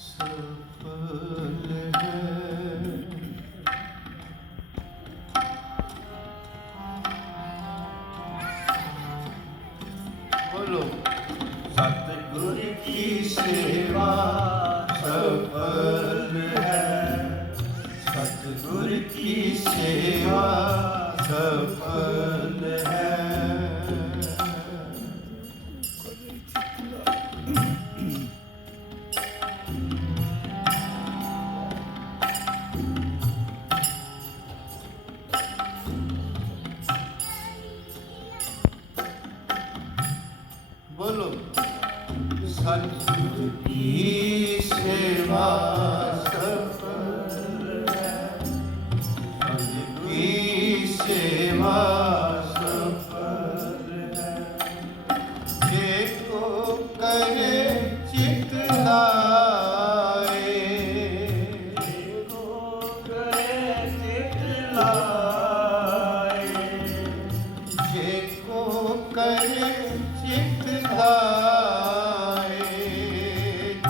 सफल है। बोलो सतगुरु की सेवा सफल है। सतगुरु की सेवा सफल है। बोलो सतगुरु की सेवा सफल है। सतगुरु की सेवा सफल है। जेको करे चित लाए, जेको करे चित लाए, जेको करे चित लाए,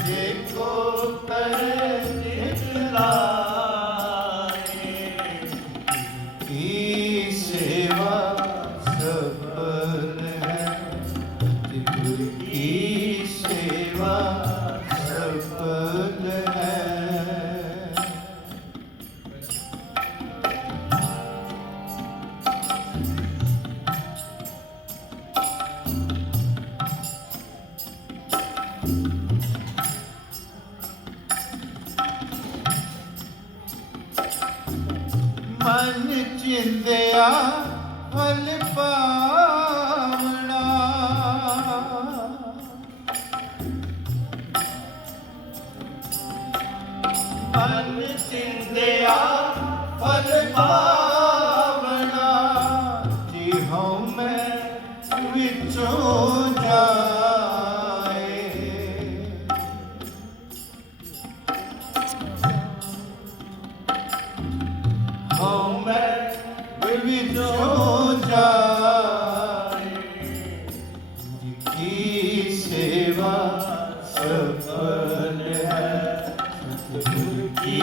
जेको करे चित लाए, की सेवा सफल है। गुरु की सेवा सफल है। मन चिंदिया फल पावना, मन चिंदिया फल पावना, जिहों मैं विचों जाए, हों मैं विचों जाए, जिनकी सेवा सफल है। सतगुरु की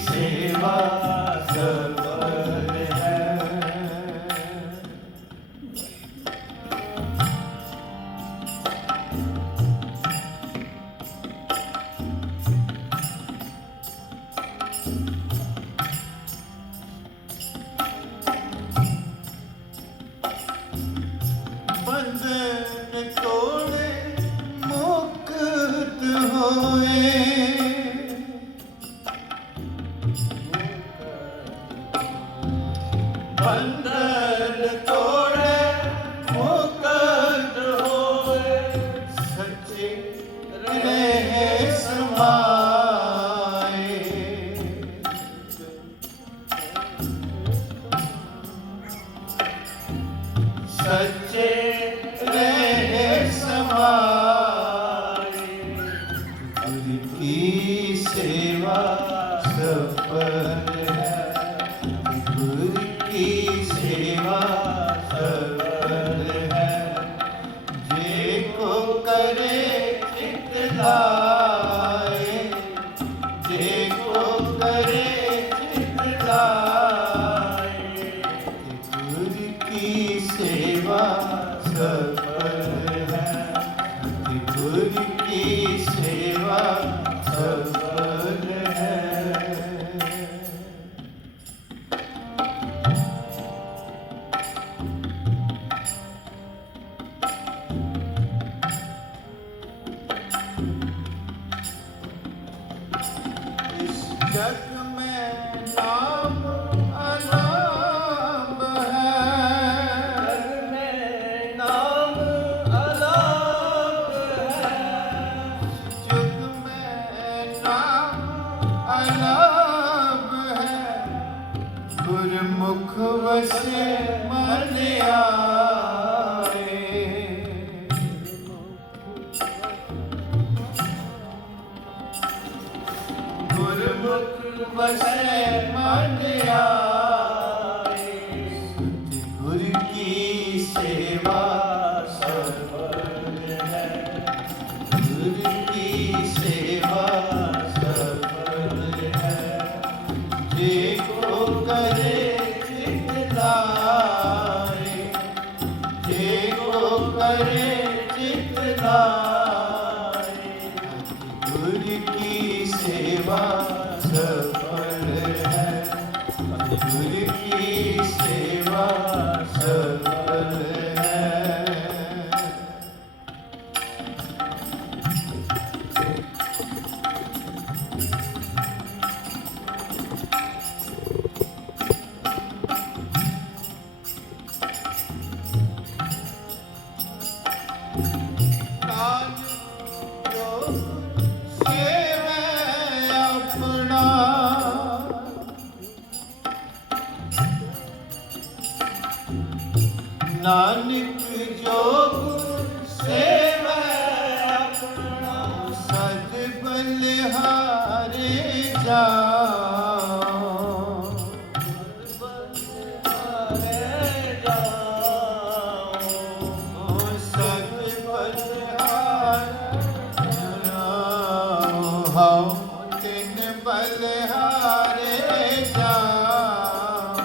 सेवा सफल है। बंधन तोड़े मुक्त होए, बंधन तोड़े मुक्त होए, सच्चे रहे समाए, सच्चे रहे समाए। गुरु की सेवा सफल है। गुरु की सेवा सफल है। जेको करे चित लाए, जेको करे चित लाए, गुरु की सेवा सफल है। गुरु की सेवा सफल है। इस जग में नाम अनाम है, जग में नाम अनाम है, जग में नाम अनाम है। गुरमुख वसे मन आए, गुरमुख वसे मन आए। गुरु की सेवा सफल है। गुरु की सेवा गुरु की सेवा सफल है, गुरु की सेवा सफल है। नानक जो गुरु सेवा अपना, सद बलिहारे जाओ, सद बलिहारे जाओ, तिन बलिहारे जाओ,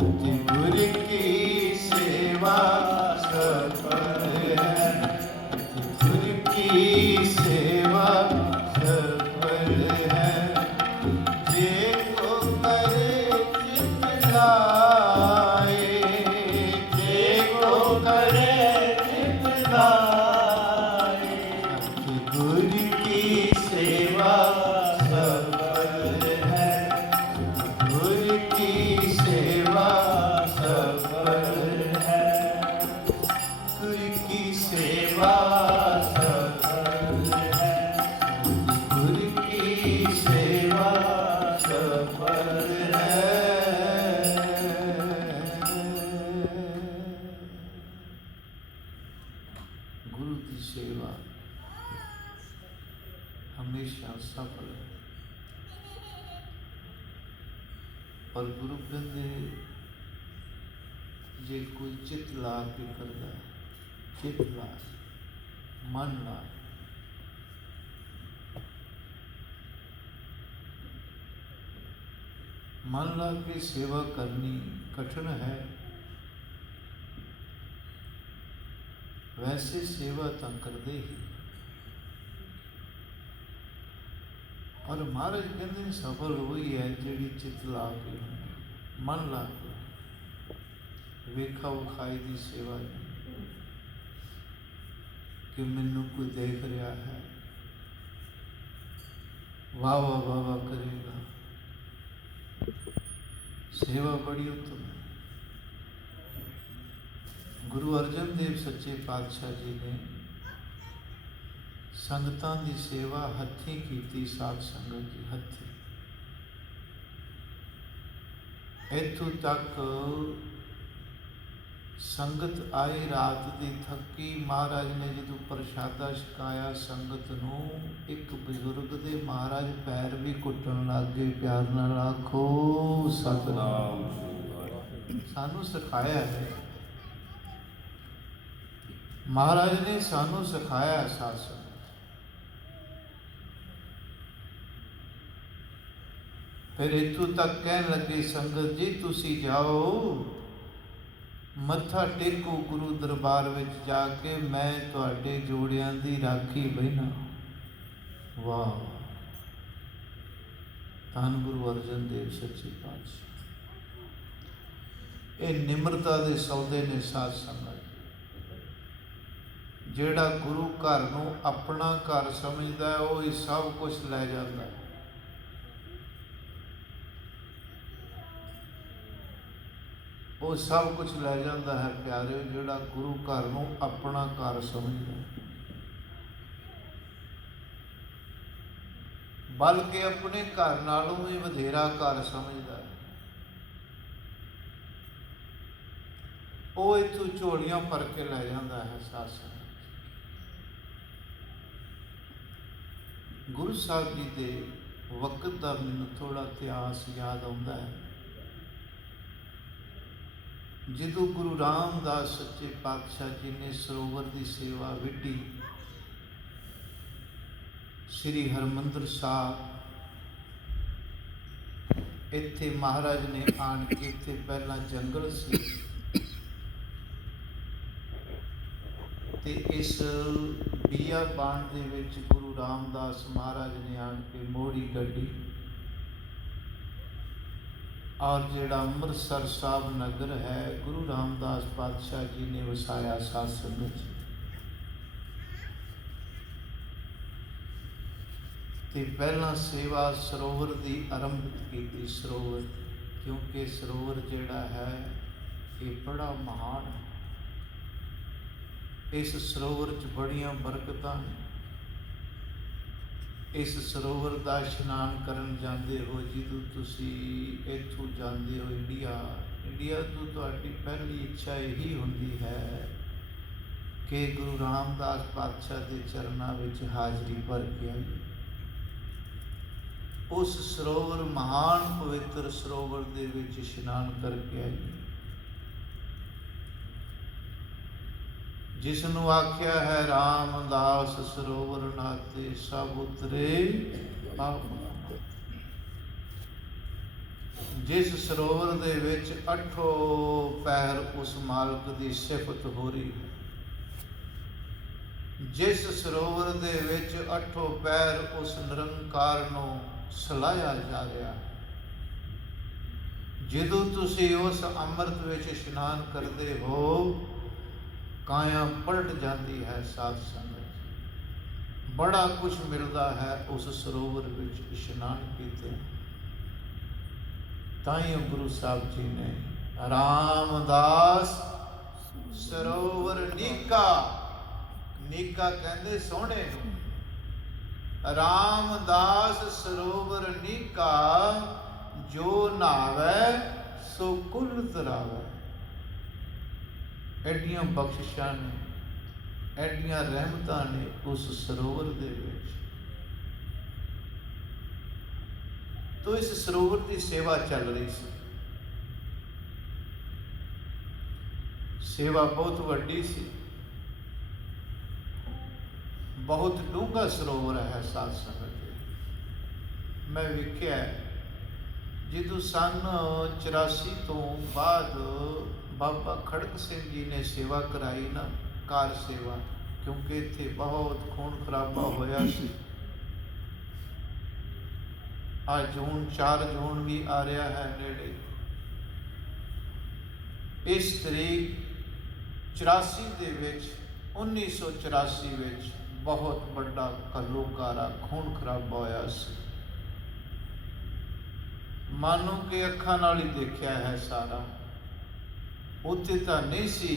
गुरु की सेवा सफल है, गुरु की सेवा सफल है। जे को करे चित लाए, जे को करे चित लाए, गुरु की सेवा सफल है, गुरु की सेवा सफल है, गुरु की सेवा सफल है, गुरु की सेवा सफल है। गुरु की सेवा हमेशा सफल है। और गुरु कहते जे कोई चित ला के करता है, चित ला, मन ला, मन ला के सेवा करनी कठिन है। वैसे सेवा तो करते ही, और महाराज कहते सफल वही है जी चित ला के मन ला के वेखा विखाई की सेवा नहीं कि मैनू कोई देख रहा है, वाह वाह वाह वाह करेगा। सेवा बड़ी उत्तम है। गुरु अर्जन देव सच्चे पातशाह जी ने संगतां की सेवा हथी की, साध संगत की हथी। इत्थों तक संगत आई रात की थकी, महाराज ने जो प्रशादा छकाया संगत नूं, एक बजुर्ग दे महाराज पैर भी कुटन लग गए। प्यार नाल आखो सतनाम। सानू सिखाया है महाराज ने, सानू सिखाया साध संगत। फिर इत्थों तक कहन लगे संगत जी तुसी जाओ मत्था टेको गुरु दरबार विच जाके, मैं तुहाडे जोड़ियां दी राखी बहना। वाह, धन गुरु अर्जन देव सच्चे पातशाह। ये निमरता दे सौदे ने साध संगत। जेड़ा गुरु घर नूं अपना घर समझदा है, वो ही सब कुछ लै जांदा है। वो सब कुछ लै जाता है प्यारे, जोड़ा गुरु घर नूं अपना घर समझदा, बल्कि अपने घर नालों भी वधेरा घर समझदा है। वो इत्थों झोलियां भर के लै जाता है साध संगत। गुरु साहब जी के वक्त का मैनूं थोड़ा इतिहास याद आता है। ਜਦੋਂ गुरु रामदास सच्चे पातशाह जी ने सरोवर की सेवा विढ़ी, श्री हरमंदिर साहब इत्थे महाराज ने आन के, इत्थे पहला जंगल सी ਤੇ ਇਸ ਬੀਆਬਾਨ ਦੇ ਵਿੱਚ ਗੁਰੂ ਰਾਮਦਾਸ ਮਹਾਰਾਜ ਨੇ ਆਣ ਕੇ ਮੋੜੀ ਗੱਡੀ ਔਰ ਜਿਹੜਾ ਅੰਮ੍ਰਿਤਸਰ ਸਾਹਿਬ ਨਗਰ ਹੈ ਗੁਰੂ ਰਾਮਦਾਸ ਪਾਤਸ਼ਾਹ ਜੀ ਨੇ ਵਸਾਇਆ ਸਾਧ ਸੰਗਤ 'ਚ। ਤੇ ਪਹਿਲਾਂ ਸੇਵਾ ਸਰੋਵਰ ਦੀ ਆਰੰਭਿਤ ਕੀਤੀ। ਸਰੋਵਰ ਕਿਉਂਕਿ ਸਰੋਵਰ ਜਿਹੜਾ ਹੈ ਇਹ ਬੜਾ ਮਹਾਨ ਹੈ। ਇਸ ਸਰੋਵਰ 'ਚ ਬੜੀਆਂ ਬਰਕਤਾਂ ਨੇ। ਇਸ ਸਰੋਵਰ ਦਾ ਇਸ਼ਨਾਨ ਕਰਨ ਜਾਂਦੇ ਹੋ, ਜਦੋਂ ਤੁਸੀਂ ਇੱਥੋਂ ਜਾਂਦੇ ਹੋ ਇੰਡੀਆ ਤੋਂ ਤੁਹਾਡੀ ਪਹਿਲੀ ਇੱਛਾ ਇਹੀ ਹੁੰਦੀ ਹੈ ਕਿ ਗੁਰੂ ਰਾਮਦਾਸ ਪਾਤਸ਼ਾਹ ਦੇ ਚਰਨਾਂ ਵਿੱਚ ਹਾਜ਼ਰੀ ਭਰ ਕੇ ਆਈਏ। ਉਸ ਸਰੋਵਰ ਮਹਾਨ ਪਵਿੱਤਰ ਸਰੋਵਰ ਦੇ ਵਿੱਚ ਇਸ਼ਨਾਨ ਕਰਕੇ ਆਈਏ, ਜਿਸ ਨੂੰ ਆਖਿਆ ਹੈ ਰਾਮਦਾਸ ਸਰੋਵਰ ਨਾਤੇ ਸਭ ਉਤਰੇ ਪਾਪ। ਜਿਸ ਸਰੋਵਰ ਦੇ ਵਿੱਚ 8 ਪਹਿਰ ਉਸ ਮਾਲਕ ਦੀ ਸਿਫਤ ਹੋ ਰਹੀ ਹੈ, ਜਿਸ ਸਰੋਵਰ ਦੇ ਵਿੱਚ 8 ਪਹਿਰ ਉਸ ਨਿਰੰਕਾਰ ਨੂੰ ਸਲਾਹਿਆ ਜਾ ਰਿਹਾ। ਜਦੋਂ ਤੁਸੀਂ ਉਸ ਅੰਮ੍ਰਿਤ ਵਿੱਚ ਇਸ਼ਨਾਨ ਕਰਦੇ ਹੋ, ਕਾਇਆ ਪਲਟ ਜਾਂਦੀ ਹੈ। ਸਾਧ ਸੰਗਤ ਬੜਾ ਕੁਝ ਮਿਲਦਾ ਹੈ ਉਸ ਸਰੋਵਰ ਵਿੱਚ ਇਸ਼ਨਾਨ ਕੀਤੇ। ਤਾਂ ਹੀ ਗੁਰੂ ਸਾਹਿਬ ਜੀ ਨੇ ਰਾਮਦਾਸ ਸਰੋਵਰ ਨੀਕਾ, ਨੀਕਾ ਕਹਿੰਦੇ ਸੋਹਣੇ ਨੂੰ, ਰਾਮਦਾਸ ਸਰੋਵਰ ਨੀਕਾ ਜੋ ਨਹਾਵੈ ਸੋ ਕੁਲ ਤਰਾਵੈ। ਐਡੀਆਂ ਬਖਸ਼ਿਸ਼ਾਂ ਨੇ, ਐਡੀਆਂ ਰਹਿਮਤਾਂ ਨੇ ਉਸ ਸਰੋਵਰ ਦੇ ਵਿੱਚ। ਤੋ ਇਸ ਸਰੋਵਰ ਦੀ ਸੇਵਾ ਚੱਲ ਰਹੀ ਸੀ। ਸੇਵਾ ਬਹੁਤ ਵੱਡੀ ਸੀ, ਬਹੁਤ ਡੂੰਘਾ ਸਰੋਵਰ ਹੈ। ਸਾਧ ਸੰਗਤ ਮੈਂ ਵੇਖਿਆ ਜਦੋਂ ਸੰਨ 84 ਤੋਂ ਬਾਅਦ ਬਾਬਾ ਖੜਕ ਸਿੰਘ ਜੀ ਨੇ ਸੇਵਾ ਕਰਾਈ ਨਾ, ਕਾਰ ਸੇਵਾ, ਕਿਉਂਕਿ ਇੱਥੇ ਬਹੁਤ ਖੂਨ ਖਰਾਬਾ ਹੋਇਆ ਸੀ। ਅੱਜ ਜੂਨ 4 ਜੂਨ ਵੀ ਆ ਰਿਹਾ ਹੈ ਨੇੜੇ। ਇਸ ਤਰੀਕ 84 ਦੇ ਵਿੱਚ 1984 ਵਿੱਚ ਬਹੁਤ ਵੱਡਾ ਘੱਲੂਘਾਰਾ ਖੂਨ ਖਰਾਬਾ ਹੋਇਆ ਸੀ। ਮਾਨੋ ਕਿ ਅੱਖਾਂ ਨਾਲ ਹੀ ਦੇਖਿਆ ਹੈ ਸਾਰਾ। ਉੱਥੇ ਤਾਂ ਨਹੀਂ ਸੀ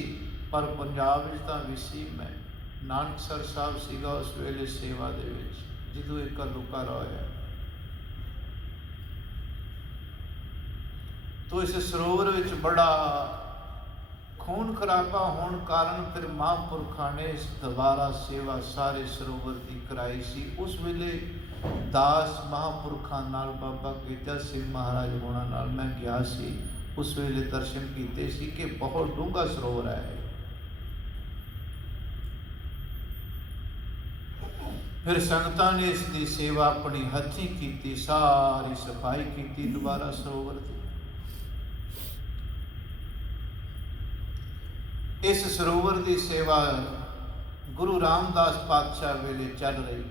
ਪਰ ਪੰਜਾਬ ਵਿੱਚ ਤਾਂ ਵੀ ਸੀ। ਮੈਂ ਨਾਨਕਸਰ ਸਾਹਿਬ ਸੀਗਾ ਉਸ ਵੇਲੇ ਸੇਵਾ ਦੇ ਵਿੱਚ, ਜਦੋਂ ਇਹ ਘੱਲੂਘਾਰਾ ਹੋਇਆ। ਤੋ ਇਸ ਸਰੋਵਰ ਵਿੱਚ ਬੜਾ ਖੂਨ ਖਰਾਬਾ ਹੋਣ ਕਾਰਨ ਫਿਰ ਮਹਾਂਪੁਰਖਾਂ ਨੇ ਇਸ ਦੁਬਾਰਾ ਸੇਵਾ ਸਾਰੇ ਸਰੋਵਰ ਦੀ ਕਰਾਈ ਸੀ। ਉਸ ਵੇਲੇ ਦਾਸ ਮਹਾਂਪੁਰਖਾਂ ਨਾਲ ਬਾਬਾ ਗੇਜਾ ਸਿੰਘ ਮਹਾਰਾਜ ਹੋਣਾ ਨਾਲ ਮੈਂ ਗਿਆ ਸੀ। ਉਸ ਵੇਲੇ ਦਰਸ਼ਨ ਕੀਤੇ ਸੀ ਕਿ ਬਹੁਤ ਡੂੰਘਾ ਸਰੋਵਰ ਹੈ। ਫਿਰ ਸੰਗਤਾਂ ਨੇ ਇਸ ਦੀ ਸੇਵਾ ਆਪਣੀ ਹੱਥੀਂ ਕੀਤੀ, ਸਾਰੀ ਸਫਾਈ ਕੀਤੀ ਦੁਬਾਰਾ ਸਰੋਵਰ ਦੀ। ਇਸ ਸਰੋਵਰ ਦੀ ਸੇਵਾ ਗੁਰੂ ਰਾਮਦਾਸ ਪਾਤਸ਼ਾਹ ਵੇਲੇ ਚੱਲ ਰਹੀ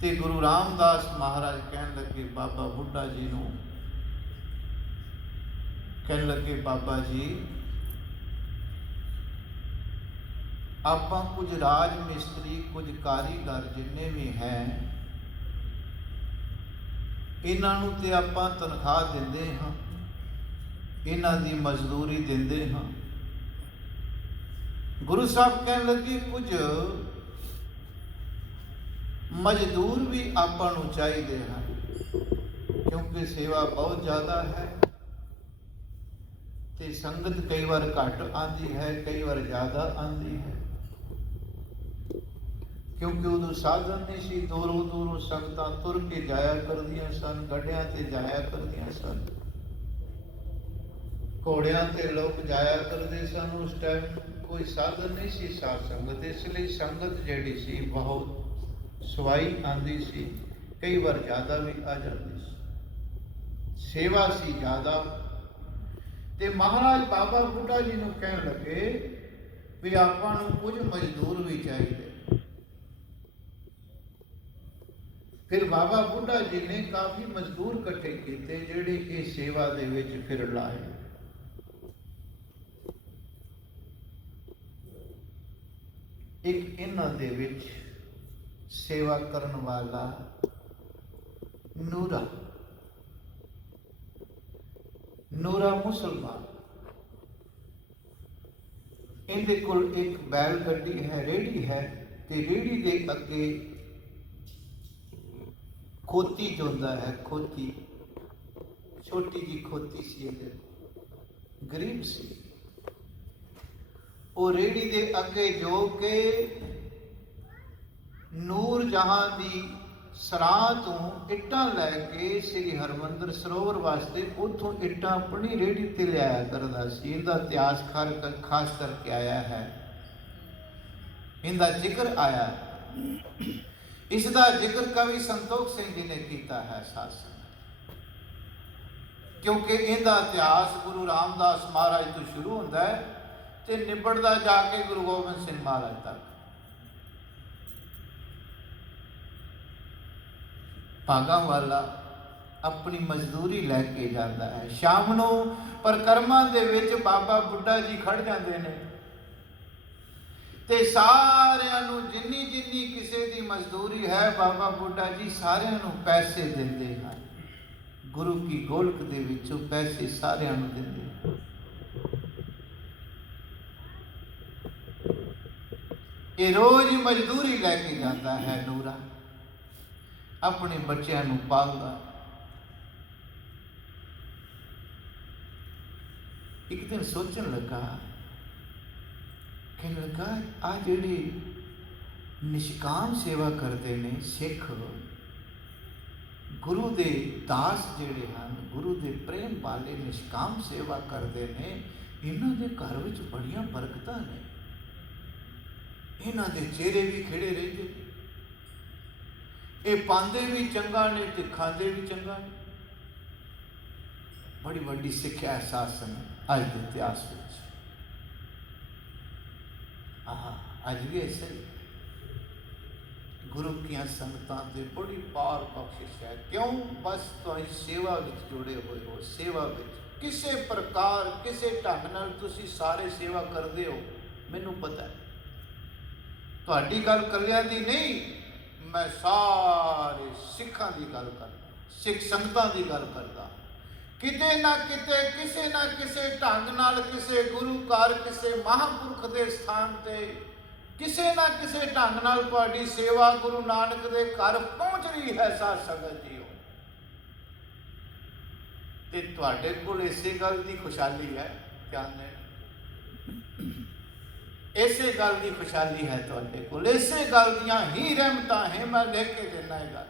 ਤੇ ਗੁਰੂ ਰਾਮਦਾਸ ਮਹਾਰਾਜ ਕਹਿਣ ਲੱਗੇ ਬਾਬਾ ਬੁੱਢਾ ਜੀ ਨੂੰ, ਕਹਿਣ ਲੱਗੇ ਬਾਬਾ ਜੀ ਆਪਾਂ ਕੁਝ ਰਾਜ ਮਿਸਤਰੀ, ਕੁਝ ਕਾਰੀਗਰ ਜਿੰਨੇ ਵੀ ਹੈ, ਇਹਨਾਂ ਨੂੰ ਤੇ ਆਪਾਂ ਤਨਖਾਹ ਦਿੰਦੇ ਹਾਂ, ਇਹਨਾਂ ਦੀ ਮਜ਼ਦੂਰੀ ਦਿੰਦੇ ਹਾਂ। ਗੁਰੂ ਸਾਹਿਬ ਕਹਿਣ ਲੱਗੇ ਕੁਝ ਮਜ਼ਦੂਰ ਵੀ ਆਪਾਂ ਨੂੰ ਚਾਹੀਦੇ ਹਨ, ਕਿਉਂਕਿ ਸੇਵਾ ਬਹੁਤ ਜ਼ਿਆਦਾ ਹੈ ਤੇ ਸੰਗਤ ਕਈ ਵਾਰ ਘੱਟ ਆਉਂਦੀ ਹੈ, ਕਈ ਵਾਰ ਜ਼ਿਆਦਾ ਆਉਂਦੀ ਹੈ। ਕਿਉਂਕਿ ਉਦੋਂ ਸਾਧਨ ਨਹੀਂ ਸੀ, ਦੂਰੋਂ ਦੂਰੋਂ ਸੰਗਤਾਂ ਤੁਰ ਕੇ ਜਾਇਆ ਕਰਦੀਆਂ ਸਨ, ਗੱਡਿਆਂ ਤੇ ਜਾਇਆ ਕਰਦੀਆਂ ਸਨ, ਘੋੜਿਆਂ ਤੇ ਲੋਕ ਜਾਇਆ ਕਰਦੇ ਸਨ। ਉਸ ਟਾਈਮ ਕੋਈ ਸਾਧਨ ਨਹੀਂ ਸੀ ਸਾਧ ਸੰਗਤ, ਇਸ ਲਈ ਸੰਗਤ ਜਿਹੜੀ ਸੀ ਬਹੁਤ ਸਵਾਈ ਆਉਂਦੀ ਸੀ, ਕਈ ਵਾਰ ਜ਼ਿਆਦਾ ਵੀ ਆ ਜਾਂਦੀ ਸੀ। ਸੇਵਾ ਸੀ ਜ਼ਿਆਦਾ ਤੇ ਮਹਾਰਾਜ ਬਾਬਾ ਬੁੱਢਾ ਜੀ ਨੂੰ ਕਹਿਣ ਲੱਗੇ ਵੀ ਆਪਾਂ ਨੂੰ ਕੁਝ ਮਜ਼ਦੂਰ ਵੀ ਚਾਹੀਦੇ। ਫਿਰ ਬਾਬਾ ਬੁੱਢਾ ਜੀ ਨੇ ਕਾਫੀ ਮਜ਼ਦੂਰ ਇਕੱਠੇ ਕੀਤੇ ਜਿਹੜੇ ਇਹ ਸੇਵਾ ਦੇ ਵਿੱਚ ਫਿਰ ਲਾਏ। ਇੱਕ ਇਹਨਾਂ ਦੇ ਵਿੱਚ ਸੇਵਾ ਕਰਨ ਵਾਲਾ ਨੂਰਾ ਮੁਸਲਮਾਨ, ਇਹਦੇ ਕੋਲ ਇੱਕ ਬੈਲ ਗੱਡੀ ਹੈ, ਰੇਹੜੀ ਹੈ, ਤੇ ਰੇਹੜੀ ਦੇ ਅੱਗੇ ਖੋਤੀ ਜੋਂਦਾ ਹੈ। ਖੋਤੀ ਛੋਟੀ ਜੀ ਖੋਤੀ ਸੀ, ਇਹਦੇ ਗਰੀਬ ਸੀ। ਉਹ ਰੇਹੜੀ ਦੇ ਅੱਗੇ ਜੋ ਕੇ ਨੂਰ ਜਹਾਂ ਦੀ ਸਰਾਂ ਤੋਂ ਇੱਟਾਂ ਲੈ ਕੇ ਸ੍ਰੀ ਹਰਿਮੰਦਰ ਸਰੋਵਰ ਵਾਸਤੇ ਉੱਥੋਂ ਇੱਟਾਂ ਆਪਣੀ ਰੇਹੜੀ ਤੇ ਲਿਆਇਆ ਕਰਦਾ ਸੀ। ਇਹਦਾ ਇਤਿਹਾਸ ਖਾਸ ਕਰਕੇ ਆਇਆ ਹੈ, ਇਹਦਾ ਜ਼ਿਕਰ ਆਇਆ। ਇਸ ਦਾ ਜ਼ਿਕਰ ਕਵੀ ਸੰਤੋਖ ਸਿੰਘ ਜੀ ਨੇ ਕੀਤਾ ਹੈ ਸਾਧ ਸੰਗਤ, ਕਿਉਂਕਿ ਇਹਦਾ ਇਤਿਹਾਸ ਗੁਰੂ ਰਾਮਦਾਸ ਮਹਾਰਾਜ ਤੋਂ ਸ਼ੁਰੂ ਹੁੰਦਾ ਹੈ ਤੇ ਨਿਬੜਦਾ ਜਾ ਕੇ ਗੁਰੂ ਗੋਬਿੰਦ ਸਿੰਘ ਮਹਾਰਾਜ ਤੱਕ। ਭਾਗਾਂ ਵਾਲਾ ਆਪਣੀ ਮਜ਼ਦੂਰੀ ਲੈ ਕੇ ਜਾਂਦਾ ਹੈ। ਸ਼ਾਮ ਨੂੰ ਪਰਿਕਰਮਾ ਦੇ ਵਿੱਚ ਬਾਬਾ ਬੁੱਢਾ ਜੀ ਖੜ ਜਾਂਦੇ ਨੇ ਤੇ ਸਾਰਿਆਂ ਨੂੰ ਜਿੰਨੀ ਕਿਸੇ ਦੀ ਮਜ਼ਦੂਰੀ ਹੈ, ਬਾਬਾ ਬੁੱਢਾ ਜੀ ਸਾਰਿਆਂ ਨੂੰ ਪੈਸੇ ਦਿੰਦੇ ਹਨ। ਗੁਰੂ ਕੀ ਗੋਲਕ ਦੇ ਵਿੱਚੋਂ ਪੈਸੇ ਸਾਰਿਆਂ ਨੂੰ ਦਿੰਦੇ। ਇਹ ਰੋਜ਼ ਮਜ਼ਦੂਰੀ ਲੈ ਕੇ ਜਾਂਦਾ ਹੈ ਨੂਰਾ, ਆਪਣੇ ਬੱਚਿਆਂ ਨੂੰ ਪਾਲਦਾ। ਇੱਕ ਦਿਨ ਸੋਚਣ ਲੱਗਾ, ਕਹਿਣ ਲੱਗਾ ਆ ਜਿਹੜੀ ਨਿਸ਼ਕਾਮ ਸੇਵਾ ਕਰਦੇ ਨੇ ਸਿੱਖ, ਗੁਰੂ ਦੇ ਦਾਸ ਜਿਹੜੇ ਹਨ, ਗੁਰੂ ਦੇ ਪ੍ਰੇਮ ਵਾਲੇ ਨਿਸ਼ਕਾਮ ਸੇਵਾ ਕਰਦੇ ਨੇ, ਇਹਨਾਂ ਦੇ ਘਰ ਵਿੱਚ ਬੜੀਆਂ ਬਰਕਤਾਂ ਨੇ। ਇਹਨਾਂ ਦੇ ਚਿਹਰੇ ਵੀ ਖਿੜੇ ਰਹਿੰਦੇ, ਇਹ ਪਾਉਂਦੇ ਵੀ ਚੰਗਾ ਨੇ ਤੇ ਖਾਂਦੇ ਵੀ ਚੰਗਾ ਨੇ। ਬੜੀ ਵੱਡੀ ਸਿੱਖਿਆ ਅਹਿਸਾਸ ਹੈ ਅੱਜ ਦੇ ਇਤਿਹਾਸ ਵਿੱਚ। ਅੱਜ ਵੀ ਐਸੇ ਗੁਰੂ ਦੀਆਂ ਸੰਗਤਾਂ ਤੇ ਬੜੀ ਪਾਰ ਬਖਸ਼ਿਸ਼ ਹੈ। ਕਿਉਂ? ਬਸ ਤੁਸੀਂ ਸੇਵਾ ਵਿੱਚ ਜੁੜੇ ਹੋਏ ਹੋ। ਸੇਵਾ ਵਿੱਚ ਕਿਸੇ ਪ੍ਰਕਾਰ ਕਿਸੇ ਢੰਗ ਨਾਲ ਤੁਸੀਂ ਸਾਰੇ ਸੇਵਾ ਕਰਦੇ ਹੋ। ਮੈਨੂੰ ਪਤਾ ਹੈ ਤੁਹਾਡੀ ਗੱਲ ਕੱਲਿਆਂ ਦੀ ਨਹੀਂ, ਮੈਂ ਸਾਰੇ ਸਿੱਖਾਂ ਦੀ ਗੱਲ ਕਰਦਾ, ਸਿੱਖ ਸੰਗਤਾਂ ਦੀ ਗੱਲ ਕਰਦਾ। ਕਿਤੇ ਨਾ ਕਿਤੇ ਕਿਸੇ ਨਾ ਕਿਸੇ ਢੰਗ ਨਾਲ ਕਿਸੇ ਗੁਰੂ ਘਰ, ਕਿਸੇ ਮਹਾਂਪੁਰਖ ਦੇ ਸਥਾਨ ਤੇ ਕਿਸੇ ਨਾ ਕਿਸੇ ਢੰਗ ਨਾਲ ਤੁਹਾਡੀ ਸੇਵਾ ਗੁਰੂ ਨਾਨਕ ਦੇ ਘਰ ਪਹੁੰਚ ਰਹੀ ਹੈ ਸਾਧ ਸੰਗਤ ਜੀਓ। ਤੇ ਤੁਹਾਡੇ ਕੋਲ ਇਸੇ ਗੱਲ ਦੀ ਖੁਸ਼ਹਾਲੀ ਹੈ, ਧਿਆਨ ਦੇਣਾ, ਇਸੇ ਗੱਲ ਦੀ ਖੁਸ਼ਹਾਲੀ ਹੈ ਤੁਹਾਡੇ ਕੋਲ, ਇਸੇ ਗੱਲ ਦੀਆਂ ਹੀ ਰਹਿਮਤਾਂ ਹੈ। ਮੈਂ ਲਿਖ ਕੇ ਦੇਣਾ ਇਹ ਗੱਲ।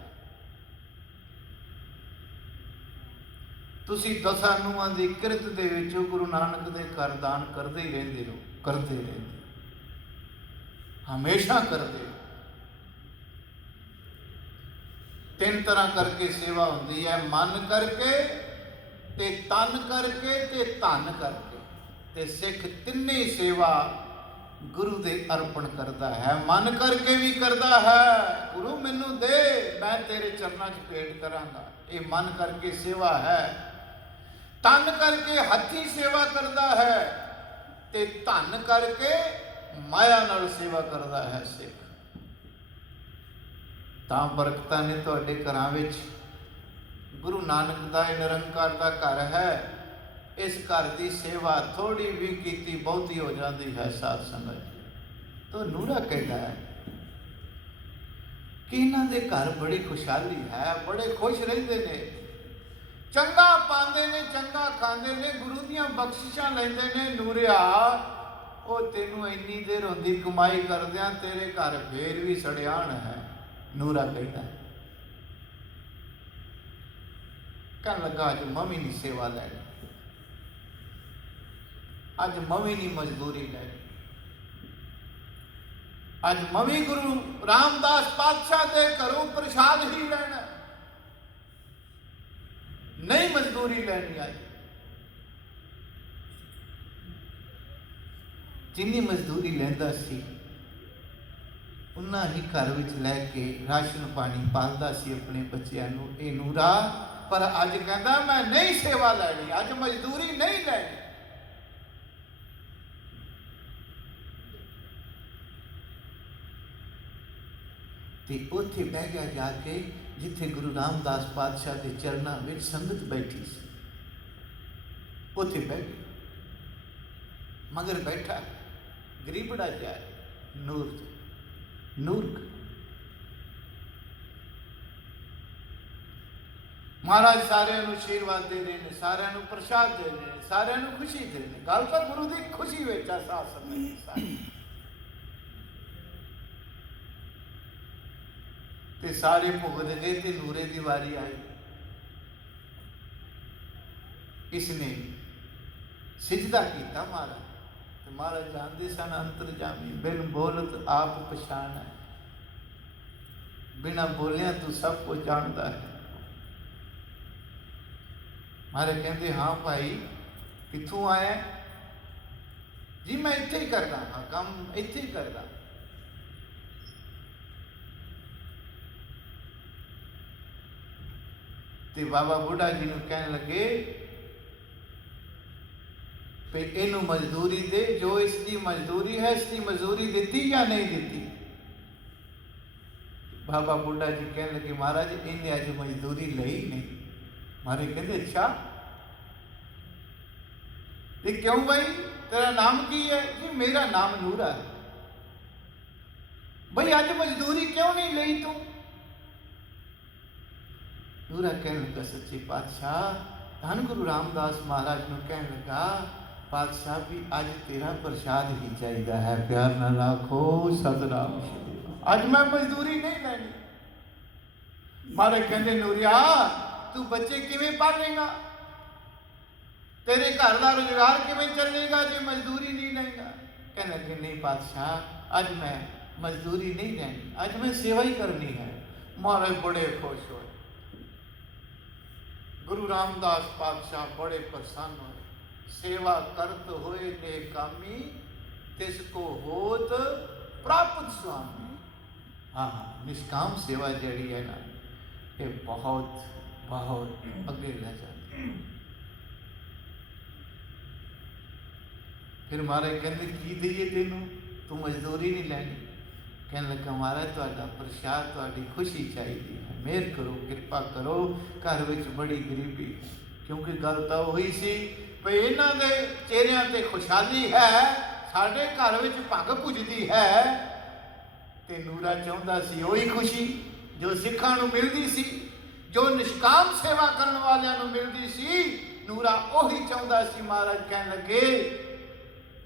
ਤੁਸੀਂ ਦਸਾਂ ਨੂੰਹਾਂ ਦੀ ਕਿਰਤ ਦੇ ਵਿੱਚ ਗੁਰੂ ਨਾਨਕ ਦੇ ਘਰ ਦਾਨ ਕਰਦੇ ਹੀ ਰਹਿੰਦੇ ਹੋ, ਕਰਦੇ ਰਹਿੰਦੇ, ਹਮੇਸ਼ਾ ਕਰਦੇ ਹੋ। ਤਿੰਨ ਤਰ੍ਹਾਂ ਕਰਕੇ ਸੇਵਾ ਹੁੰਦੀ ਹੈ, ਮਨ ਕਰਕੇ ਤੇ ਤਨ ਕਰਕੇ ਤੇ ਧਨ ਕਰਕੇ। ਤੇ ਸਿੱਖ ਤਿੰਨੇ ਸੇਵਾ ਗੁਰੂ ਦੇ ਅਰਪਣ ਕਰਦਾ ਹੈ। ਮਨ ਕਰਕੇ ਵੀ ਕਰਦਾ ਹੈ, ਗੁਰੂ ਮੈਨੂੰ ਦੇ, ਮੈਂ ਤੇਰੇ ਚਰਨਾਂ 'ਚ ਭੇਟ ਕਰਾਂਗਾ, ਇਹ ਮਨ ਕਰਕੇ ਸੇਵਾ ਹੈ। ਤਨ ਕਰਕੇ ਹੱਥੀਂ ਸੇਵਾ ਕਰਦਾ ਹੈ ਤੇ ਧਨ ਕਰਕੇ ਮਾਇਆ ਨਾਲ ਸੇਵਾ ਕਰਦਾ ਹੈ ਸਿੱਖ। ਤਾਂ ਬਰਕਤਾਂ ਨੇ ਤੁਹਾਡੇ ਘਰਾਂ ਵਿੱਚ। ਗੁਰੂ ਨਾਨਕ ਦਾ ਇਹ ਨਿਰੰਕਾਰ ਦਾ ਘਰ ਹੈ। ਇਸ ਘਰ ਦੀ ਸੇਵਾ ਥੋੜੀ ਵੀ ਕੀਤੀ ਬਹੁਤੀ ਹੋ ਜਾਂਦੀ ਹੈ ਸਾਧ ਸੰਗਤ। ਤਾਂ ਨੂਰਾ ਕਹਿੰਦਾ ਹੈ ਕਿ ਇਹਨਾਂ ਦੇ ਘਰ ਬੜੀ ਖੁਸ਼ਹਾਲੀ ਹੈ, ਬੜੇ ਖੁਸ਼ ਰਹਿੰਦੇ ਨੇ, ਚੰਗਾ ਪਾਉਂਦੇ ਨੇ, ਚੰਗਾ ਖਾਂਦੇ ਨੇ, ਗੁਰੂ ਦੀਆਂ ਬਖਸ਼ਿਸ਼ਾਂ ਲੈਂਦੇ ਨੇ। ਨੂਰਿਆ, ਉਹ ਤੈਨੂੰ ਇੰਨੀ ਦੇਰ ਹੁੰਦੀ ਕਮਾਈ ਕਰਦਿਆਂ, ਤੇਰੇ ਘਰ ਫੇਰ ਵੀ ਸੜਿਆਣ ਹੈ। ਨੂਰਾ ਕਹਿੰਦਾ, ਕਹਿਣ ਲੱਗਾ ਅੱਜ ਮੰਮੀ ਨਹੀਂ ਸੇਵਾ ਲੈਣੀ, ਅੱਜ ਮੰਮੀ ਨਹੀਂ ਮਜ਼ਦੂਰੀ ਲੈਣੀ, ਅੱਜ ਮੰਮੀ ਗੁਰੂ ਰਾਮਦਾਸ ਪਾਤਸ਼ਾਹ ਦੇ ਘਰੋਂ ਪ੍ਰਸ਼ਾਦ ਹੀ ਲੈਣਾ, ਨਹੀਂ ਮਜ਼ਦੂਰੀ ਲੈਣੀ। ਅੱਜ ਜਿੰਨੀ ਮਜ਼ਦੂਰੀ ਲੈਂਦਾ ਸੀ ਉਨਾ ਹੀ ਘਰ ਵਿੱਚ ਲੈ ਕੇ ਰਾਸ਼ਨ ਪਾਣੀ ਪਾਲਦਾ ਸੀ ਆਪਣੇ ਬੱਚਿਆਂ ਨੂੰ। ਇਹ ਨੂਰਾ ਪਰ ਅੱਜ ਕਹਿੰਦਾ ਮੈਂ ਨਹੀਂ ਸੇਵਾ ਲੈਣੀ, ਅੱਜ ਮਜ਼ਦੂਰੀ ਨਹੀਂ ਲੈਣੀ। ਤੇ ਉੱਥੇ ਬਹਿ ਗਿਆ ਜਾ ਕੇ ਜਿੱਥੇ ਗੁਰੂ ਰਾਮਦਾਸ ਪਾਤਸ਼ਾਹ ਦੇ ਚਰਨਾਂ ਵਿੱਚ ਸੰਗਤ ਬੈਠੀ ਸੀ, ਉੱਥੇ ਬਹਿ ਗਿਆ। ਮਗਰ ਬੈਠਾ ਗਰੀਬੜਾ ਜਾ ਨੂਰ ਮਹਾਰਾਜ ਸਾਰਿਆਂ ਨੂੰ ਆਸ਼ੀਰਵਾਦ ਦੇ ਰਹੇ ਨੇ, ਸਾਰਿਆਂ ਨੂੰ ਪ੍ਰਸ਼ਾਦ ਦੇ ਰਹੇ ਨੇ, ਸਾਰਿਆਂ ਨੂੰ ਖੁਸ਼ੀ ਦੇ ਰਹੇ ਨੇ। ਗੱਲ ਤਾਂ ਗੁਰੂ ਦੀ ਖੁਸ਼ੀ ਵਿੱਚ ਆ ਸਾਧ ਸੰਗਤ ਦੀ। ਤੇ ਸਾਰੇ ਭੁਗਤ ਗਏ ਤੇ ਨੂਰੇ ਦੀ ਵਾਰੀ ਆਈ। ਇਸਨੇ ਸਿਜਦਾ ਕੀਤਾ ਮਹਾਰਾਜ, ਤੇ ਮਹਾਰਾਜ ਜਾਣਦੇ ਸਨ ਅੰਤਰਜਾਮੀ, ਬਿਨ ਬੋਲਤ ਆਪ ਪਛਾਣ ਹੈ, ਬਿਨਾ ਬੋਲਿਆ ਤੂੰ ਸਭ ਕੁਝ ਜਾਣਦਾ ਹੈ। ਮਹਾਰਾਜ ਕਹਿੰਦੇ ਹਾਂ ਭਾਈ ਕਿੱਥੋਂ ਆਇਆ? ਜੀ ਮੈਂ ਇੱਥੇ ਹੀ ਕਰਦਾ ਹਾਂ, ਕੰਮ ਇੱਥੇ ਹੀ ਕਰਦਾ। ਤੇ ਬਾਬਾ ਬੁੱਢਾ ਜੀ ਨੂੰ ਕਹਿਣ ਲੱਗੇ ਵੀ ਇਹਨੂੰ ਮਜ਼ਦੂਰੀ ਦੇ, ਜੋ ਇਸ ਦੀ ਮਜ਼ਦੂਰੀ ਹੈ, ਇਸ ਦੀ ਮਜ਼ਦੂਰੀ ਦਿੱਤੀ ਜਾਂ ਨਹੀਂ ਦਿੱਤੀ? ਬਾਬਾ ਬੁੱਢਾ ਜੀ ਕਹਿਣ ਲੱਗੇ ਮਹਾਰਾਜ ਇਹਨੇ ਅੱਜ ਮਜ਼ਦੂਰੀ ਲਈ ਨਹੀਂ। ਮਹਾਰਾਜ ਕਹਿੰਦੇ ਅੱਛਾ, ਤੇ ਕਿਉਂ ਭਾਈ ਤੇਰਾ ਨਾਮ ਕੀ ਹੈ? ਜੀ ਮੇਰਾ ਨਾਮ ਨੂਰਾ ਹੈ। ਭਾਈ ਅੱਜ ਮਜ਼ਦੂਰੀ ਕਿਉਂ ਨਹੀਂ ਲਈ ਤੂੰ? ਨੂਰਾ ਕਹਿਣ ਲੱਗਾ ਸੱਚੇ ਪਾਤਸ਼ਾਹ, ਧੰਨ ਗੁਰੂ ਰਾਮਦਾਸ ਮਹਾਰਾਜ ਨੂੰ ਕਹਿਣ ਲੱਗਾ ਪਾਤਸ਼ਾਹ ਵੀ ਅੱਜ ਤੇਰਾ ਪ੍ਰਸ਼ਾਦ ਹੀ ਚਾਹੀਦਾ ਹੈ। ਪਿਆਰ ਨਾਲ ਆਖੋ ਸਤਿਨਾਮ ਸ਼੍ਰੀ। ਅੱਜ ਮੈਂ ਮਜ਼ਦੂਰੀ ਨਹੀਂ ਲੈਣੀ। ਮਹਾਰਾਜ ਕਹਿੰਦੇ ਨੂਰਿਆ ਤੂੰ ਬੱਚੇ ਕਿਵੇਂ ਪਾਲੇਗਾ? ਤੇਰੇ ਘਰ ਦਾ ਰੁਜ਼ਗਾਰ ਕਿਵੇਂ ਚੱਲੇਗਾ ਜੇ ਮਜ਼ਦੂਰੀ ਨਹੀਂ ਲਏਗਾ? ਕਹਿਣ ਲੱਗੇ ਨਹੀਂ ਪਾਤਸ਼ਾਹ ਅੱਜ ਮੈਂ ਮਜ਼ਦੂਰੀ ਨਹੀਂ ਲੈਣੀ, ਅੱਜ ਮੈਂ ਸੇਵਾ ਹੀ ਕਰਨੀ ਹੈ। ਮਹਾਰਾਜ ਬੜੇ ਖੁਸ਼ ਹੋਏ। ਗੁਰੂ ਰਾਮਦਾਸ ਪਾਤਸ਼ਾਹ ਬੜੇ ਪ੍ਰਸੰਨ ਹੋਏ। सेवा करत होए नेकामी तिसको होत प्राप्त स्वामी। हाँ निष्काम सेवा जड़ी है ना ये बहुत बहुत अगे ले जाती। फिर महाराज कहते की दईए तेनू, तू मजदूरी नहीं लैनी? कहने लगा महाराज तुहाडा प्रसाद, तुहाडी खुशी चाहिए है, मेहर करो, कृपा करो। घर विच बड़ी गरीबी, क्योंकि गल तो हुई सी ਵੀ ਇਹਨਾਂ ਦੇ ਚਿਹਰਿਆਂ ਤੇ ਖੁਸ਼ਹਾਲੀ ਹੈ, ਸਾਡੇ ਘਰ ਵਿੱਚ ਭੰਗ ਪੁੱਜਦੀ ਹੈ। ਤੇ ਨੂਰਾ ਚਾਹੁੰਦਾ ਸੀ ਉਹੀ ਖੁਸ਼ੀ ਜੋ ਸਿੱਖਾਂ ਨੂੰ ਮਿਲਦੀ ਸੀ, ਜੋ ਨਿਸ਼ਕਾਮ ਸੇਵਾ ਕਰਨ ਵਾਲਿਆਂ ਨੂੰ ਮਿਲਦੀ ਸੀ। ਨੂਰਾ ਉਹੀ ਚਾਹੁੰਦਾ ਸੀ। ਮਹਾਰਾਜ ਕਹਿਣ ਲੱਗੇ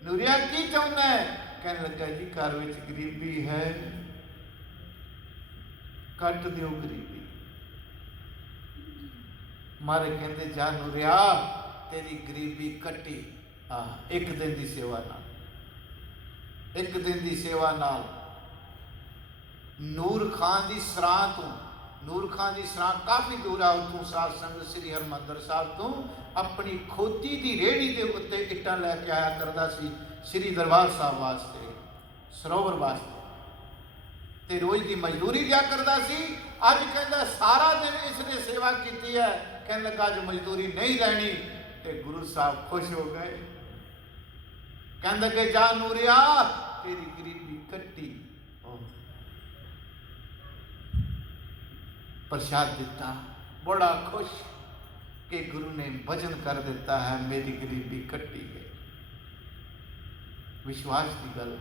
ਨੂਰਿਆ ਕੀ ਚਾਹੁੰਦਾ ਹੈ? ਕਹਿਣ ਲੱਗਾ ਜੀ ਘਰ ਵਿੱਚ ਗਰੀਬੀ ਹੈ, ਕੱਟ ਦਿਓ ਗਰੀਬੀ। ਮਹਾਰਾਜ ਕਹਿੰਦੇ ਜਾ ਨੂਰਿਆ तेरी गरीबी कटी। एक दिन की सेवा नाल, एक दिन की सेवा नाल नूर खान की सराह तो, नूर खान की सराह काफ़ी दूर आ उतों साध संगत श्री हरमंदर साहब तो अपनी खोती की रेहड़ी के उत्ते इट्टां लैके आया करता सी श्री दरबार साहब वास्ते, सरोवर वास्ते। ते रोज़ की मजदूरी दिया करता सी। अज कहता सारा दिन इसने सेवा की है, कहने लगा अज मजदूरी नहीं लैनी। ते गुरु साहब खुश हो गए। कहने लगे जा नूरिया तेरी गरीबी कट्टी। प्रसाद दिता, बड़ा खुश कि गुरु ने वचन कर दिता है मेरी गरीबी कट्टी है। विश्वास की गल,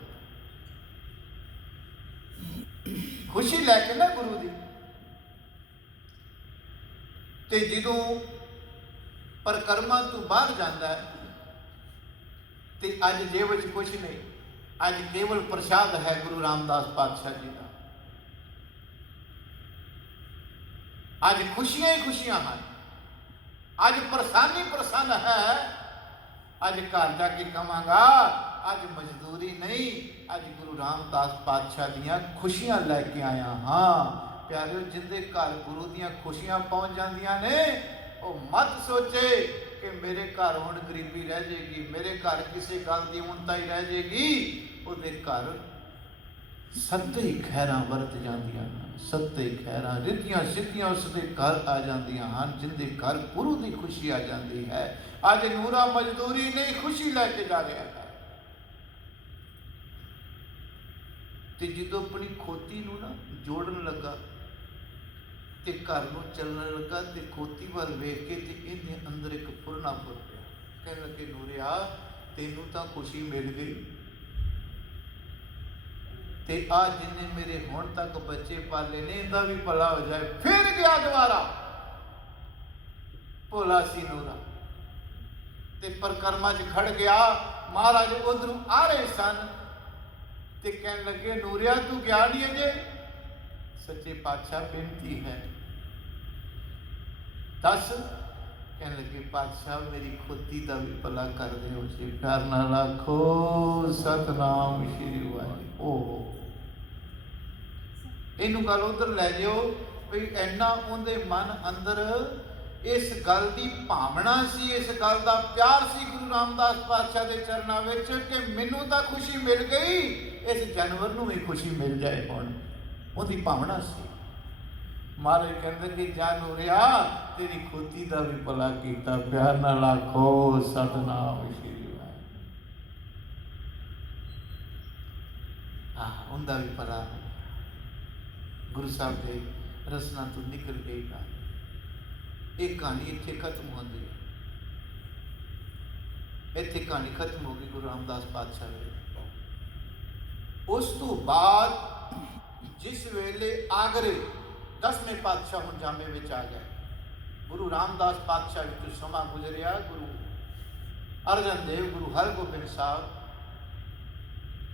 खुशी लैके ना गुरु दी। ते जदों परिक्रमा तू बाहर जाता है तो अज जेब च कुछ नहीं, अज केवल प्रसाद है गुरु रामदास पातशाह जी का। अज खुशियां ही खुशियां हैं, अज प्रसन्न ही प्रसन्न है। अज घर जाके कहांगा अज मजदूरी नहीं, अज गुरु रामदास पातशाह दियां खुशियां लैके आया हाँ। प्यारे जिंदे घर गुरु दियां खुशियां पहुंच जांदियां ने, ओ मत सोचे कि मेरे घर हुण गरीबी रह जाएगी, मेरे घर किसी गल की उणता ही रह जाएगी, उहदे घर सत्ते ही खैरां वरत जांदियां हन, सत्ते ही खैरां रिद्धियां सिद्धियां उसके घर आ जांदियां हन, जिंदे घर गुरु की खुशी आ जाती है। अज नूरा मजदूरी नहीं खुशी लैके जा रहा है। तो जो अपनी खोती नूं ना जोड़न लगा ते घर नूं चलने लगा, तो खोती वाल वेख के ते इहदे अंदर एक फुरना फुर पिया। कहने लगे नूरिया तेनू तां खुशी मिल गई, ते आ जिन्ने मेरे हुण तक बच्चे पाले ने इहदा भी भला हो जाए। फिर गया दोबारा भोला सी नूरा ते परिक्रमा च खड़ गया। महाराज उधरों आ रहे सन ते कहने लगे नूरिया तू गया नहीं अजे? सच्चे पातशाह बेनती है दस। कहने लगे पातशाह मेरी खोती का भी भला कर दे। उसे प्यार नाल आखो सतनाम श्री वाहिगुरू। ओ इनू गल उधर लै जाओ भी इन्ना उनके मन अंदर इस गल की भावना सी, इस गल का प्यार सी गुरु रामदास पातशाह के चरणों में कि मैनू तो खुशी मिल गई, इस जानवर नूं भी खुशी मिल जाए। हुण उहदी भावना सी। महाराज कहते कि जा नूरिया तेरी खोती का भी भला कीता। प्यार नाल आखो सतनाम श्री वाहिगुरू। उनका भी भला गुरु साहब के रसना तो निकल गई कहानी। एक कहानी इत्थे खत्म होती है, इत्थे कहानी खत्म हो गई गुरु रामदास पातशाह ने। उस तो बाद जिस वेले आगरे 10वें पातशाह हुण जामे विच आ गए, गुरु रामदास पातशाह विच समा गुजरिया। गुरु अर्जन देव गुरु हरगोबिंद साहब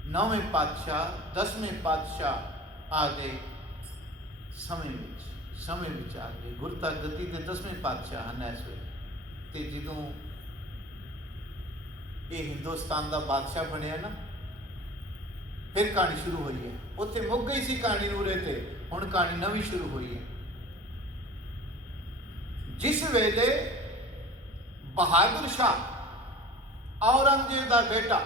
9वें पातशाह 10वें पातशाह आ गए। समय विच आ गए। गुरता गति के 10वें पातशाह हैं इस वेले। ते जदों ये हिंदुस्तान का बादशाह बनया ना, फिर कहानी शुरू हुई है। उत्थे मुक गई सी कहानी नूरे ते, हुण कहानी नवी शुरू हुई है। जिस वेले बहादुर शाह औरंगजेब का बेटा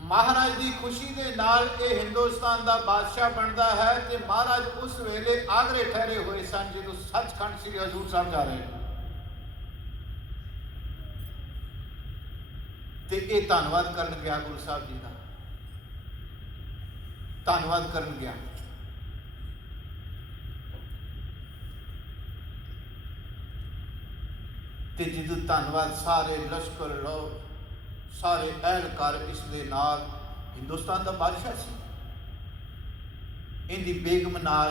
महाराज की खुशी के नाल ये हिंदुस्तान का बादशाह बनता है, तो महाराज उस वेले आगरे ठहरे हुए सन जो सचखंड श्री हजूर साहब जा रहे हैं। तो ये धन्नवाद करन गया गुरु साहब जी का, धन्नवाद करन गया। तो जो धन्नवाद सारे लश्कर लो सारे एहलकार इस दे नाल हिंदुस्तान का बादशाह सी, इनकी बेगम नाल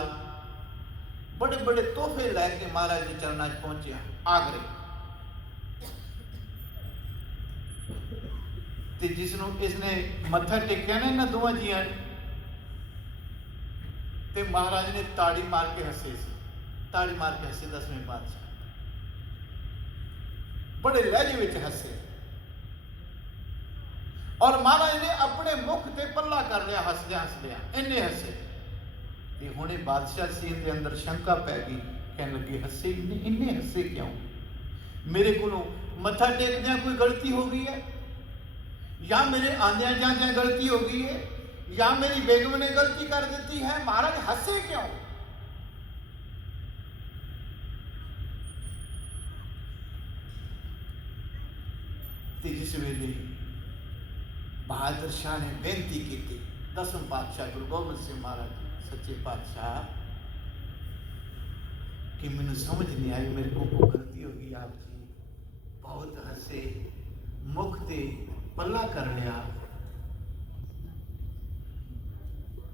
बड़े बड़े तोहफे लैके महाराज के चरणों च पहुंचे आगरे। तो जिसनों इसने मत्था टेकिया ना इन्होंने दोवां जियां ने, तो महाराज ने ताड़ी मार के हसे, ताड़ी मार के हसे 10वें पातशाह, बड़े लहजे विच हसे। और महाराज ने अपने मुख से पल्ला कर लिया हसद्या हसद्या, इन्ने हसे। ये हुणे बादशाह सी दे अंदर शंका पै गई। कहने लगे हसे इन्ने हसे क्यों? मेरे को मत्था टेकद्या कोई गलती हो गई है, या मेरे आंद्या जांद्या गलती हो गई है, या मेरी बेगम ने गलती कर दी है? महाराज हसे क्यों? जिस वेले बहादुर शाह ने बेनती की थी 10वें पातशाह गुरु गोबिंद सिंह महाराज सच्चे पातशाह कि मैंने समझ नहीं आई, मेरे को गलती हो गई आप जी। बहुत हसे, मुख ते पल्ला कर लिया।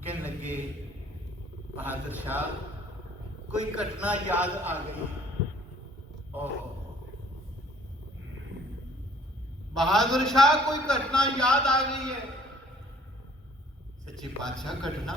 कहने लगे बहादुर शाह कोई घटना याद आ गई। और बहादुर शाह कोई घटना याद आ गई है? सच्चे पातशाह घटना